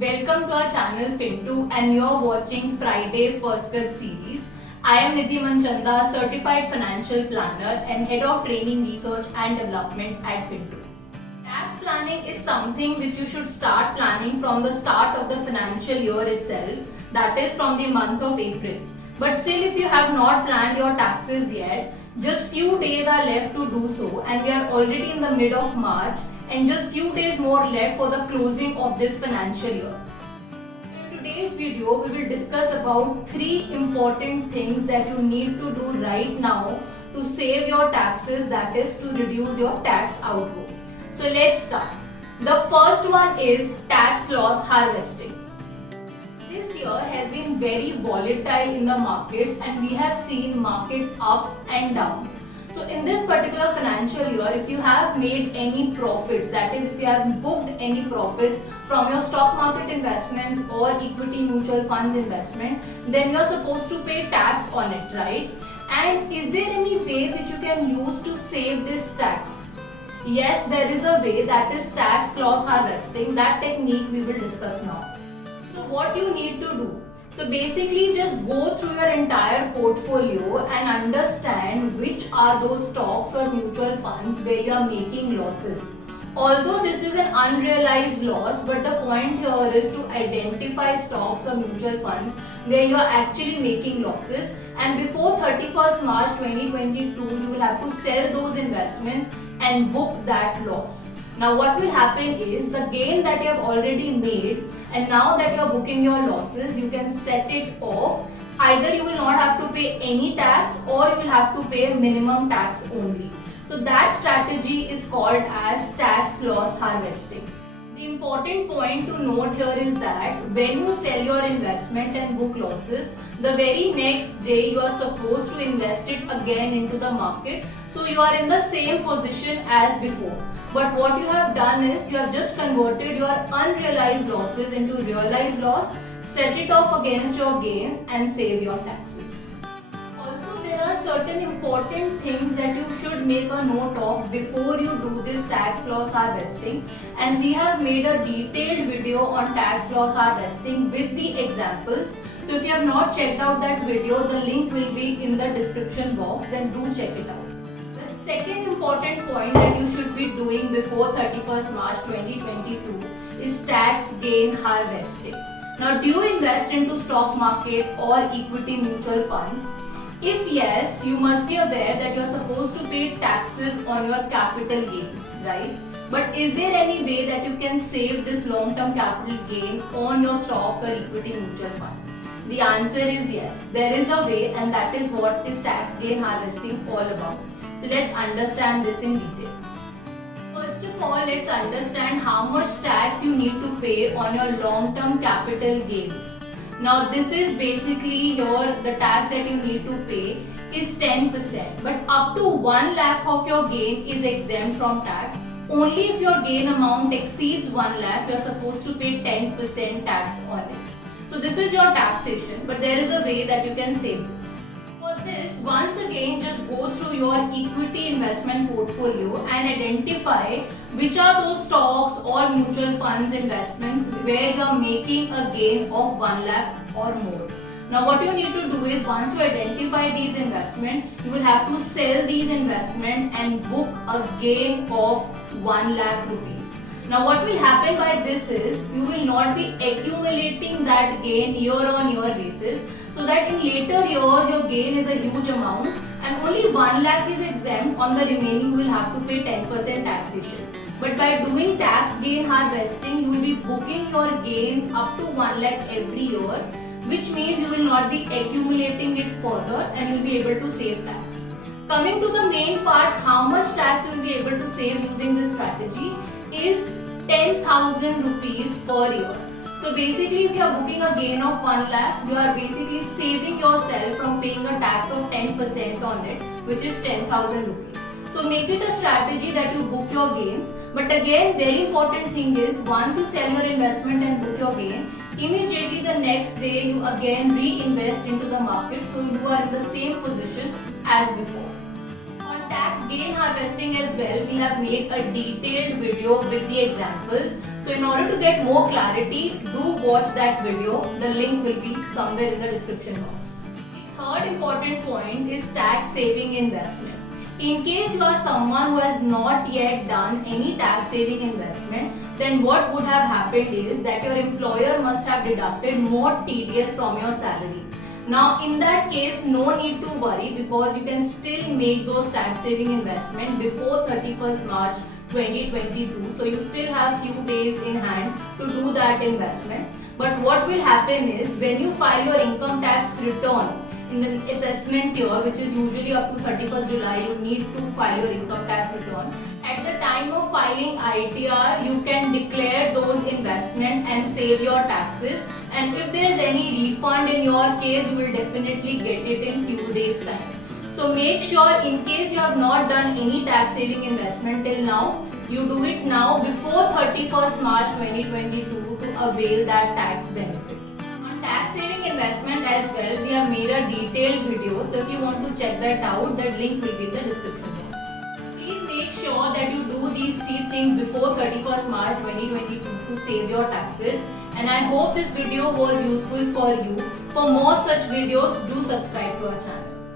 Welcome to our channel Fintoo and you're watching Friday First Cut series. I am Nidhi Manchanda, Certified Financial Planner and Head of Training Research and Development at Fintoo. Tax planning is something which you should start planning from the start of the financial year itself, that is from the month of April. But still, if you have not planned your taxes yet, just few days are left to do so and we are already in the mid of March and just few days more left for the closing of this financial year. In today's video, we will discuss about 3 important things that you need to do right now to save your taxes, that is to reduce your tax outgo. So let's start. The first one is tax loss harvesting. This year has been very volatile in the markets and we have seen markets ups and downs. So in this particular financial year, if you have made any profits, that is if you have booked any profits from your stock market investments or equity mutual funds investment, then you're supposed to pay tax on it, right? And is there any way which you can use to save this tax? Yes, there is a way, that is tax loss harvesting. That technique we will discuss now. So what you need to do? So basically just go through your entire portfolio and understand which are those stocks or mutual funds where you are making losses. Although this is an unrealized loss, but the point here is to identify stocks or mutual funds where you are actually making losses, and before 31st March 2022 you will have to sell those investments and book that loss. Now what will happen is the gain that you have already made, and now that you are booking your losses, you can set it off. Either you will not have to pay any tax or you will have to pay minimum tax only. So that strategy is called as tax loss harvesting. The important point to note here is that when you sell your investment and book losses, the very next day you are supposed to invest it again into the market. So you are in the same position as before. But what you have done is you have just converted your unrealized losses into realized loss, set it off against your gains and save your taxes. Also, there are certain important things that you should make a note of before you do this tax loss harvesting, and we have made a detailed video on tax loss harvesting with the examples. So if you have not checked out that video, the link will be in the description box, then do check it out. The second important point that you should be doing before 31st March 2022 is tax gain harvesting. Now, do you invest into stock market or equity mutual funds? If yes, you must be aware that you are supposed to pay taxes on your capital gains, right? But is there any way that you can save this long-term capital gain on your stocks or equity mutual fund? The answer is yes, there is a way, and that is what is tax gain harvesting all about. So let's understand this in detail. First of all, let's understand how much tax you need to pay on your long-term capital gains. Now this is basically the tax that you need to pay is 10%, but up to 1 lakh of your gain is exempt from tax. Only if your gain amount exceeds 1 lakh, you are supposed to pay 10% tax on it. So this is your taxation, but there is a way that you can save this. For this, once again, just go through your equity investment portfolio and identify which are those stocks or mutual funds investments where you are making a gain of 1 lakh or more. Now what you need to do is, once you identify these investments, you will have to sell these investments and book a gain of 1 lakh rupees. Now what will happen by this is, you will not be accumulating that gain year on year basis, so that in later years your gain is a huge amount and only 1 lakh is exempt. On the remaining you will have to pay 10% taxation. But by doing tax gain harvesting, you will be booking your gains up to 1 lakh every year, which means you will not be accumulating it further and you will be able to save tax. Coming to the main part, how much tax you will be able to save using this strategy is 10,000 rupees per year. So basically, if you are booking a gain of 1 lakh, you are basically saving yourself from paying a tax of 10% on it, which is 10,000 rupees. So make it a strategy that you book your gains. But again, very important thing is, once you sell your investment and book your gain, immediately the next day you again reinvest into the market, so you are in the same position as before. Tax gain harvesting as well, we have made a detailed video with the examples. So in order to get more clarity, do watch that video. The link will be somewhere in the description box. The third important point is tax saving investment. In case you are someone who has not yet done any tax saving investment, then what would have happened is that your employer must have deducted more TDS from your salary. Now in that case, no need to worry because you can still make those tax saving investment before 31st March 2022. So you still have few days in hand to do that investment. But what will happen is when you file your income tax return in the assessment year, which is usually up to 31st July, you need to file your income tax return. At the time of filing ITR, you can declare those investment and save your taxes. And if there is any refund in your case, you will definitely get it in few days time. So make sure in case you have not done any tax saving investment till now, you do it now before 31st March 2022 to avail that tax benefit. On tax saving investment as well, we have made a detailed video. So if you want to check that out, that link will be in the description box. Please make sure that you do these three things before 31st March 2022 to save your taxes. And I hope this video was useful for you. For more such videos, do subscribe to our channel.